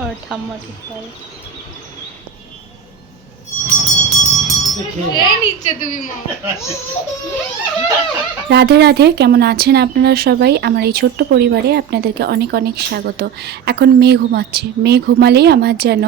और ঠাম্মা ঠিক করে রাধে রাধে। কেমন আছেন আপনারা সবাই? আমার এই ছোট্ট পরিবারে আপনাদেরকে অনেক অনেক স্বাগত। এখন মেয়ে ঘুমাচ্ছে, মেয়ে ঘুমালেই আমার যেন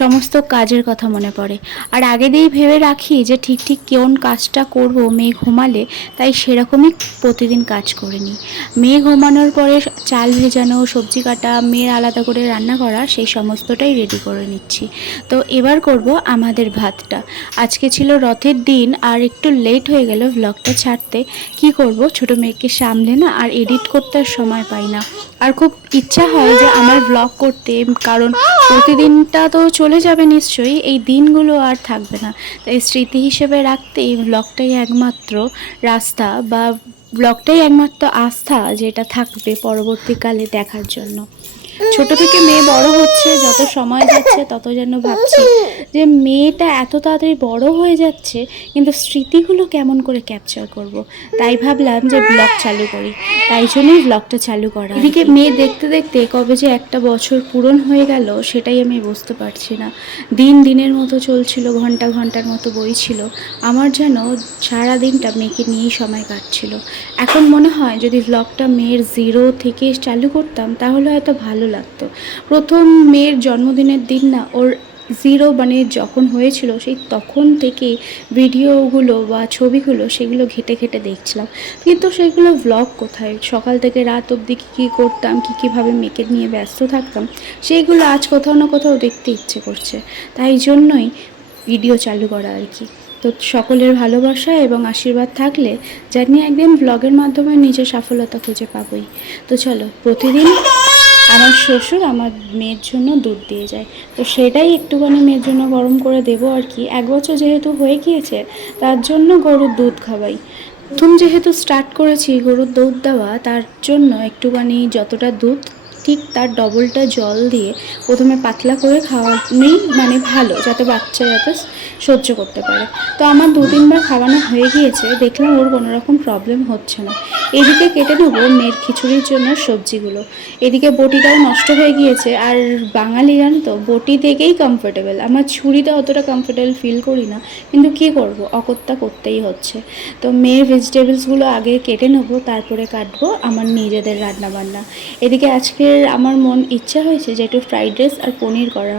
সমস্ত কাজের কথা মনে পড়ে। আর আগে দিয়েই ভেবে রাখি যে ঠিক ঠিক কোন কাজটা করব মেয়ে ঘুমালে, তাই সেরকমই প্রতিদিন কাজ করে নিই। মেয়ে ঘুমানোর পরে চাল ভেজানো, সবজি কাটা, মেয়ের আলাদা করে রান্না করা, সেই সমস্তটাই রেডি করে নিচ্ছি। তো এবার করব আমাদের ভাতটা। আজকে ছিল রথের দিন আর একটু লেট হয়ে গেল ভ্লগটা ছাড়তে। কি করব, ছোট মেয়েকে সামলে না আর এডিট করতে আর সময় পাই না। আর খুব ইচ্ছা হয় যে আমার ব্লগ করতে, কারণ প্রতিদিনটা তো চলে যাবে নিশ্চয়ই, এই দিনগুলো আর থাকবে না। তাই স্মৃতি হিসেবে রাখতে এই ব্লগটাই একমাত্র রাস্তা, বা ব্লগটাই একমাত্র আস্থা যেটা থাকবে পরবর্তীকালে দেখার জন্য। ছোট থেকে মেয়ে বড় হচ্ছে, যত সময় যাচ্ছে তত যেন ভাবছি যে মেয়েটা এত তাড়াতাড়ি বড় হয়ে যাচ্ছে, কিন্তু স্মৃতিগুলো কেমন করে ক্যাপচার করব। তাই ভাবলাম যে ব্লগ চালু করি, তাই জন্যই ব্লগটা চালু করা। এদিকে মেয়ে দেখতে দেখতে কবে যে একটা বছর পূরণ হয়ে গেল সেটাই আমি বুঝতে পারছি না। দিন দিনের মতো চলছিল, ঘন্টা ঘন্টার মতো বইছিল। আমার যেন সারা দিনটা মেয়েকে নিয়েই সময় কাটছিল। এখন মনে হয় যদি ব্লগটা মেয়ের 0 থেকে চালু করতাম তাহলে হয়তো ভালো লাগতো। প্রথম মেয়ের জন্মদিনের দিন না, ওর 0 মানে যখন হয়েছিল সেই তখন থেকে ভিডিওগুলো বা ছবিগুলো সেগুলো ঘেটে ঘেটে দেখছিলাম, কিন্তু সেগুলো ব্লগ কোথায়? সকাল থেকে রাত অবধি কী কী করতাম, কীভাবে মেয়েকে নিয়ে ব্যস্ত থাকতাম, সেইগুলো আজ কোথাও না কোথাও দেখতে ইচ্ছে করছে। তাই জন্যই ভিডিও চালু করা আর কি। তো সকলের ভালোবাসা এবং আশীর্বাদ থাকলে জানি একদিন ব্লগের মাধ্যমে নিজের সফলতা খুঁজে পাবই। তো চলো, প্রতিদিন আমার শ্বশুর আমার মেয়ের জন্য দুধ দিয়ে যায়, তো সেটাই একটুখানি মেয়ের জন্য গরম করে দেবো আর কি। 1 বছর যেহেতু হয়ে গিয়েছে, তার জন্য গরুর দুধ খাওয়াই। প্রথম যেহেতু স্টার্ট করেছি গরুর দুধ দেওয়া, তার জন্য একটুখানি যতটা দুধ ঠিক তার ডবলটা জল দিয়ে প্রথমে পাতলা করে খাওয়ানোই মানে ভালো, যাতে বাচ্চা যাতে সহ্য করতে পারে। তো আমার 2-3 বার খাওয়ানো হয়ে গিয়েছে, দেখলাম ওর কোনো রকম প্রবলেম হচ্ছে না। এদিকে কেটে নেবো মেয়ের খিচুড়ির জন্য সবজিগুলো। এদিকে বটিটাও নষ্ট হয়ে গিয়েছে, আর বাঙালি জানো তো বটি থেকেই কমফোর্টেবল, আমার ছুরিতে অতটা কমফোর্টেবল ফিল করি না, কিন্তু কী করব, অকত্যা করতেই হচ্ছে। তো মেয়ের ভেজিটেবলসগুলো আগে কেটে নেবো, তারপরে কাটবো আমার নিজেদের রান্নাবান্না। এদিকে আজকের আমার মন ইচ্ছা হয়েছে যে একটু ফ্রাইড রাইস আর পনির করা।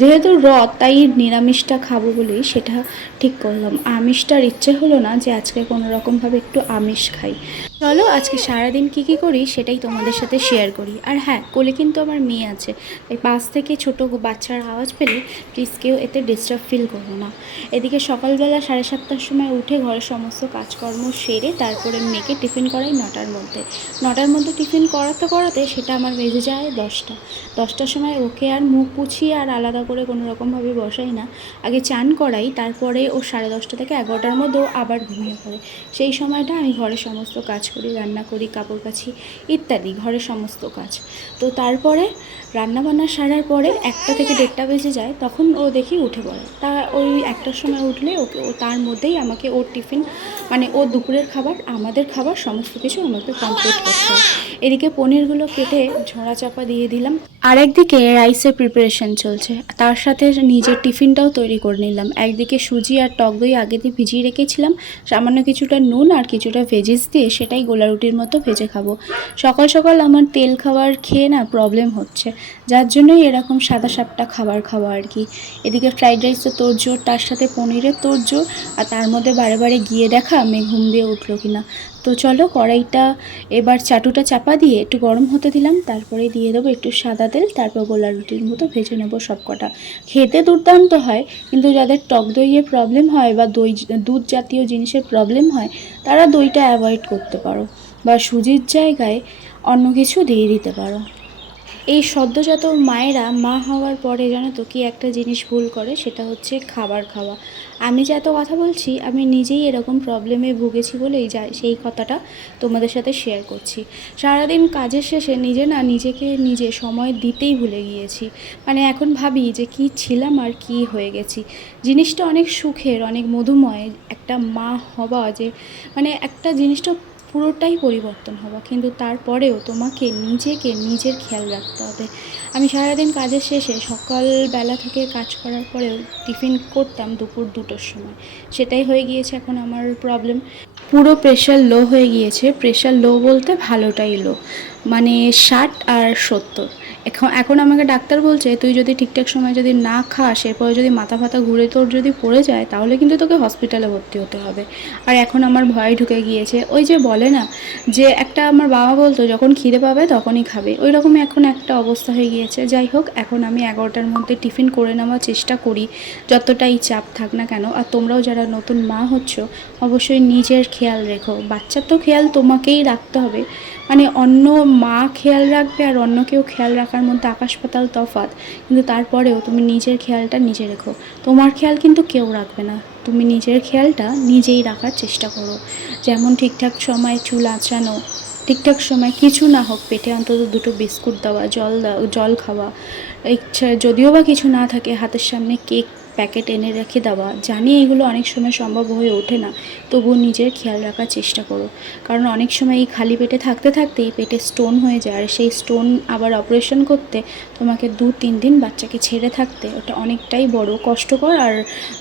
যেহেতু রথ, তাই নিরামিষটা খাবো বলেই সেটা ঠিক করলাম। আমিষটার ইচ্ছে হলো না যে আজকে কোনো রকমভাবে একটু আমিষ খাই। চলো আজকে সারাদিন কী করি সেটাই তোমাদের সাথে শেয়ার করি। আর হ্যাঁ, কোলে কিন্তু আমার মেয়ে আছে, তাই পাশ থেকে ছোটো বাচ্চার আওয়াজ পেলে প্লিজ কেউ এতে ডিস্টার্ব ফিল করো না। এদিকে সকালবেলা 7:30টার সময় উঠে ঘরের সমস্ত কাজকর্ম সেরে তারপরে মেয়েকে টিফিন করাই 9টার মধ্যে। 9টার মধ্যে টিফিন করাতে করাতে সেটা আমার বেজে যায় 10টা। 10টার সময় ওকে আর মুখ পুছিয়ে আর আলাদা করে কোনো রকমভাবে বসাই না, আগে চান করাই, তারপরে ও 10:30 থেকে 11টার মধ্যে আবার ঘুমিয়ে পড়ে। সেই সময়টা আমি ঘরের সমস্ত কাজ করি, রান্না করি, কাপড় কাচি ইত্যাদি ঘরের সমস্ত কাজ। তো তারপরে রান্নাবান্না সারার পরে 1টা থেকে 1:30টা বেজে যায়, তখন ও দেখি উঠে পড়ে। তা ওই 1টার সময় উঠলে ওকে ও তার মধ্যেই আমাকে ওর টিফিন মানে ও দুপুরের খাবার, আমাদের খাবার সমস্ত কিছু আমাকে কমপ্লিট করতে হয়। এদিকে পনিরগুলো কেটে ঝরা চাপা দিয়ে দিলাম, আর একদিকে রাইসের প্রিপারেশন চলছে, তার সাথে নিজের টিফিনটাও তৈরি করে নিলাম। একদিকে সুজি আর টক দই আগে দিয়ে ভিজিয়ে রেখেছিলাম, সামান্য কিছুটা নুন আর কিছুটা ভেজিস দিয়ে সেটাই গোলা রুটির মতো ভেজে খাবো। সকাল সকাল আমার তেল খাবার খেয়ে না প্রবলেম হচ্ছে, যার জন্যই এরকম সাদা সাপটা খাবার খাওয়া আর কি। এদিকে ফ্রাইড রাইসের তোড়জোড়, তার সাথে পনিরের তোড়জোড়, আর তার মধ্যে বারে বারে গিয়ে দেখা মেয়ে ঘুম দিয়ে উঠলো কিনা। তো চলো কড়াইটা এবার চাটুটা চাপা দিয়ে একটু গরম হতে দিলাম, তারপরে দিয়ে দেবো একটু সাদা তেল, তারপর গোলা রুটির মতো ভেজে নেবো সব কটা। খেতে দুর্দান্ত হয়, কিন্তু যাদের টক দইয়ের প্রবলেম হয় বা দুধ জাতীয় জিনিসের প্রবলেম হয়, তারা দইটা অ্যাভয়েড করতে পারো, বা সুজির জায়গায় অন্য কিছু দিয়ে দিতে পারো। এই সদ্যজাত মায়েরা মা হওয়ার পরে জানো তো কি একটা জিনিস ভুল করে, সেটা হচ্ছে খাবার খাওয়া। আমি যে এত কথা বলছি, আমি নিজেই এরকম প্রবলেমে ভুগেছি বলেই সেই কথাটা তোমাদের সাথে শেয়ার করছি। সারাদিন কাজের শেষে নিজেকে নিজে সময় দিতেই ভুলে গিয়েছি। মানে এখন ভাবি যে কি ছিলাম আর কি হয়ে গেছি। জিনিসটা অনেক সুখের, অনেক মধুময় একটা মা হওয়া, যে মানে একটা জিনিসটা পুরোটাই পরিবর্তন হবা, কিন্তু তারপরেও তোমাকে নিজেকে নিজের খেয়াল রাখতে হবে। আমি সারাদিন কাজের শেষে সকালবেলা থেকে কাজ করার পরেও টিফিন করতাম দুপুর 2টোর সময়, সেটাই হয়ে গিয়েছে এখন আমার প্রবলেম। পুরো প্রেশার লো হয়ে গিয়েছে, প্রেশার লো বলতে ভালোটাই লো, মানে 60 আর 70। এখন আমাকে ডাক্তার বলছে তুই যদি ঠিকঠাক সময় যদি না খাস, এরপরে যদি মাথা ফাতা ঘুরে তোর যদি পড়ে যায় তাহলে কিন্তু তোকে হসপিটালে ভর্তি হতে হবে। আর এখন আমার ভয় ঢুকে গিয়েছে, ওই যে বলে না যে একটা, আমার বাবা বলতো যখন খিদে পাবে তখনই খাবে, ওই রকমই এখন একটা অবস্থা হয়ে গিয়েছে। যাই হোক, এখন আমি 11টার মধ্যে টিফিন করে নেওয়ার চেষ্টা করি, যতটাই চাপ থাক না কেন। আর তোমরাও যারা নতুন মা হচ্ছ অবশ্যই নিজের খেয়াল রেখো, বাচ্চার তো খেয়াল তোমাকেই রাখতে হবে, মানে অন্য মা খেয়াল রাখবে আর অন্য কেউ খেয়াল রাখার মধ্যে আকাশ পাতাল তফাৎ, কিন্তু তারপরেও তুমি নিজের খেয়ালটা নিজে রেখো। তোমার খেয়াল কিন্তু কেউ রাখবে না, তুমি নিজের খেয়ালটা নিজেই রাখার চেষ্টা করো। যেমন ঠিকঠাক সময় চুল আঁচড়ানো, ঠিকঠাক সময় কিছু না হোক পেটে অন্তত 2টো বিস্কুট দেওয়া, জল খাওয়া, ইচ্ছা যদিও বা কিছু না থাকে হাতের সামনে কেক প্যাকেট এনে রেখে দেওয়া। জানি এগুলো অনেক সময় সম্ভব হয়ে ওঠে না, তবুও নিজের খেয়াল রাখার চেষ্টা করো। কারণ অনেক সময় এই খালি পেটে থাকতে থাকতেই পেটে স্টোন হয়ে যায়, আর সেই স্টোন আবার অপারেশন করতে তোমাকে 2-3 দিন বাচ্চাকে ছেড়ে থাকতে, ওটা অনেকটাই বড় কষ্টকর আর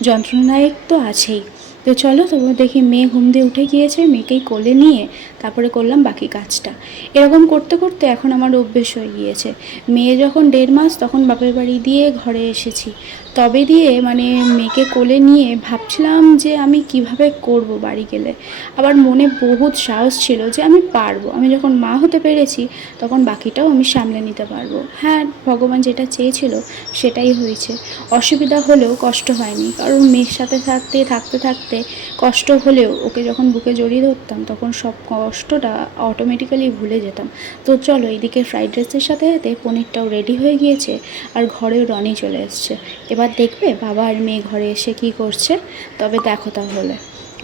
যন্ত্রণাদায়ক তো আছেই। তো চলো, তবু দেখি মেয়ে ঘুম দিয়ে উঠে গিয়েছে, মেয়েকেই কোলে নিয়ে তারপরে করলাম বাকি কাজটা। এরকম করতে করতে এখন আমার অভ্যেস হয়ে গিয়েছে। মেয়ে যখন 1.5 মাস তখন বাপের বাড়ি দিয়ে ঘরে এসেছি, তবে দিয়ে মানে মেয়েকে কোলে নিয়ে ভাবছিলাম যে আমি কিভাবে করব বাড়ি গেলে। আবার মনে বহুত সাহস ছিল যে আমি পারবো, আমি যখন মা হতে পেরেছি তখন বাকিটাও আমি সামলে নিতে পারবো। হ্যাঁ, ভগবান যেটা চেয়েছিল সেটাই হয়েছে। অসুবিধা হলেও কষ্ট হয়নি, কারণ মেয়ের সাথে থাকতে থাকতে থাকতে কষ্ট হলেও ওকে যখন বুকে জড়িয়ে ধরতাম তখন সব কষ্টটা অটোমেটিক্যালি ভুলে যেতাম। তো চলো, এইদিকে ফ্রাইড রাইসের সাথে সাথে পনিরটাও রেডি হয়ে গিয়েছে, আর ঘরেও রনি চলে এসছে। এবার দেখবে বাবা আর মেয়ে ঘরে এসে কি করছে, তবে দেখো তাহলে।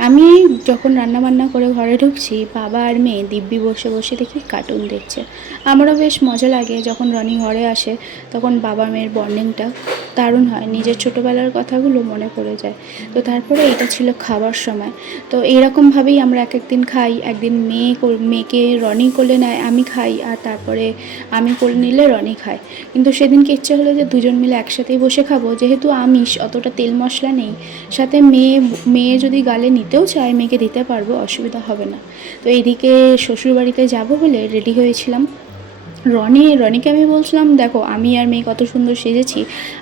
আমি যখন রান্নাবান্না করে ঘরে ঢুকছি, বাবা আর মেয়ে দিব্যি বসে বসে দেখি কার্টুন দেখছে। আমারও বেশ মজা লাগে যখন রনি ঘরে আসে, তখন বাবা মেয়ের বন্ডিংটা দারুণ হয়, নিজের ছোটোবেলার কথাগুলো মনে পড়ে যায়। তো তারপরে এটা ছিল খাবার সময়। তো এইরকমভাবেই আমরা এক একদিন খাই, একদিন মেয়েকে রনি কোলে নেয়, আমি খাই, আর তারপরে আমি কোলে নিলে রনি খায়। কিন্তু সেদিনকে ইচ্ছে হলো যে দুজন মিলে একসাথেই বসে খাবো, যেহেতু আমিষ, অতটা তেল মশলা নেই, সাথে মেয়ে যদি গালে নিতেও চায় মেয়েকে দিতে পারবো, অসুবিধা হবে না। তো এইদিকে শ্বশুরবাড়িতে যাব বলে রেডি হয়েছিলাম। রনিকে আমি বলছিলাম দেখো আমি আর মেয়ে কত সুন্দর সেজেছি,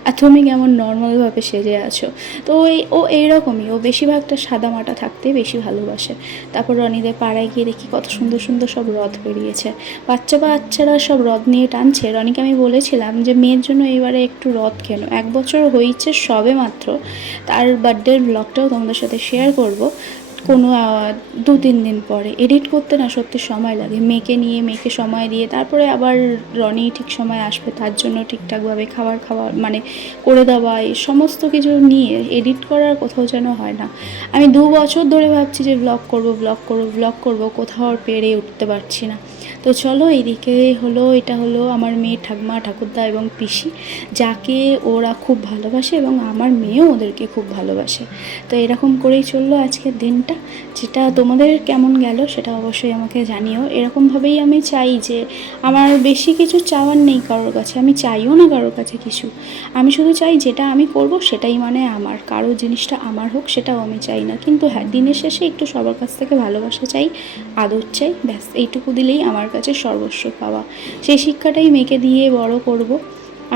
আর তুমি কেমন নর্মালভাবে সেজে আছো। তো ও এইরকমই, ও বেশিরভাগটা সাদামাটা থাকতে বেশি ভালোবাসে। তারপর রনিদের পাড়ায় গিয়ে দেখি কত সুন্দর সুন্দর সব রথ বেরিয়েছে, বাচ্চারা সব রথ নিয়ে টানছে। রনিকে আমি বলেছিলাম যে মেয়ের জন্য এবারে একটু রথ কেন, 1 বছর হয়েছে সবে মাত্র, তার বার্থডের ব্লগটাও তোমাদের সাথে শেয়ার করব কোনো 2-3 দিন পরে। এডিট করতে না সত্যি সময় লাগে, মেয়েকে নিয়ে মেয়েকে সময় দিয়ে তারপরে আবার রনি ঠিক সময় আসবে, তার জন্য ঠিকঠাকভাবে খাবার মানে করে দেওয়া, এই সমস্ত কিছু নিয়ে এডিট করার কোথাও যেন হয় না। আমি 2 বছর ধরে ভাবছি যে ব্লগ করব, কোথাও আর পেরে উঠতে পারছি না। তো চলো, এইদিকে এটা হলো আমার মেয়ের ঠাকুমা, ঠাকুরদা এবং পিসি, যাকে ওরা খুব ভালোবাসে এবং আমার মেয়েও ওদেরকে খুব ভালোবাসে। তো এরকম করেই চললো আজকের দিনটা। যেটা তোমাদের কেমন গেল সেটা অবশ্যই আমাকে জানিও। এরকমভাবেই আমি চাই যে আমার বেশি কিছু চাওয়ার নেই কারোর কাছে, আমি চাইও না কারোর কাছে কিছু। আমি শুধু চাই যেটা আমি করব সেটাই মানে আমার, কারো জিনিসটা আমার হোক সেটাও আমি চাই না। কিন্তু হ্যাঁ, দিনের শেষে একটু সবার কাছ থেকে ভালোবাসা চাই, আদর চাই, ব্যাস এইটুকু দিলেই আমার কাছে সর্বস্ব পাওয়া। সেই শিক্ষাটাই মেয়েকে দিয়ে বড় করব।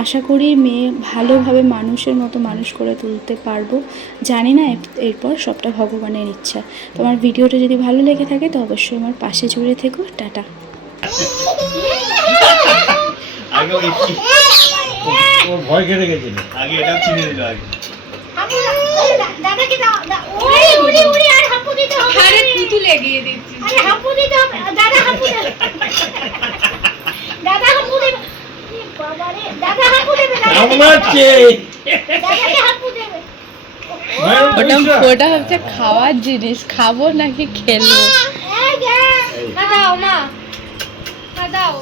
আশা করি মেয়ে ভালোভাবে মানুষের মতো মানুষ করে তুলতে পারবো। জানি না, এরপর সবটা ভগবানের ইচ্ছা। তোমার ভিডিওটা যদি ভালো লেগে থাকে তো অবশ্যই আমার পাশে জুড়ে থেকো। টাটা। ভয় কেটে গেছিল, আগে এটা চিনে নিল আগে। দাদাকে দাও, ওরে ওরে ওরে, আর হাঁপু দিতে হবে, আরে তুই লাগিয়ে দিচ্ছিস, আরে হাঁপু দিতে হবে, দাদা হাঁপু দেবে, দাদা হাঁপু দেবে, বাবা রে, দাদা হাঁপু দেবে, দাদাকে হাঁপু দেবে। ওটা হচ্ছে খাওয়ার জিনিস, খাবো নাকি খেলবো? দাও মা, দাও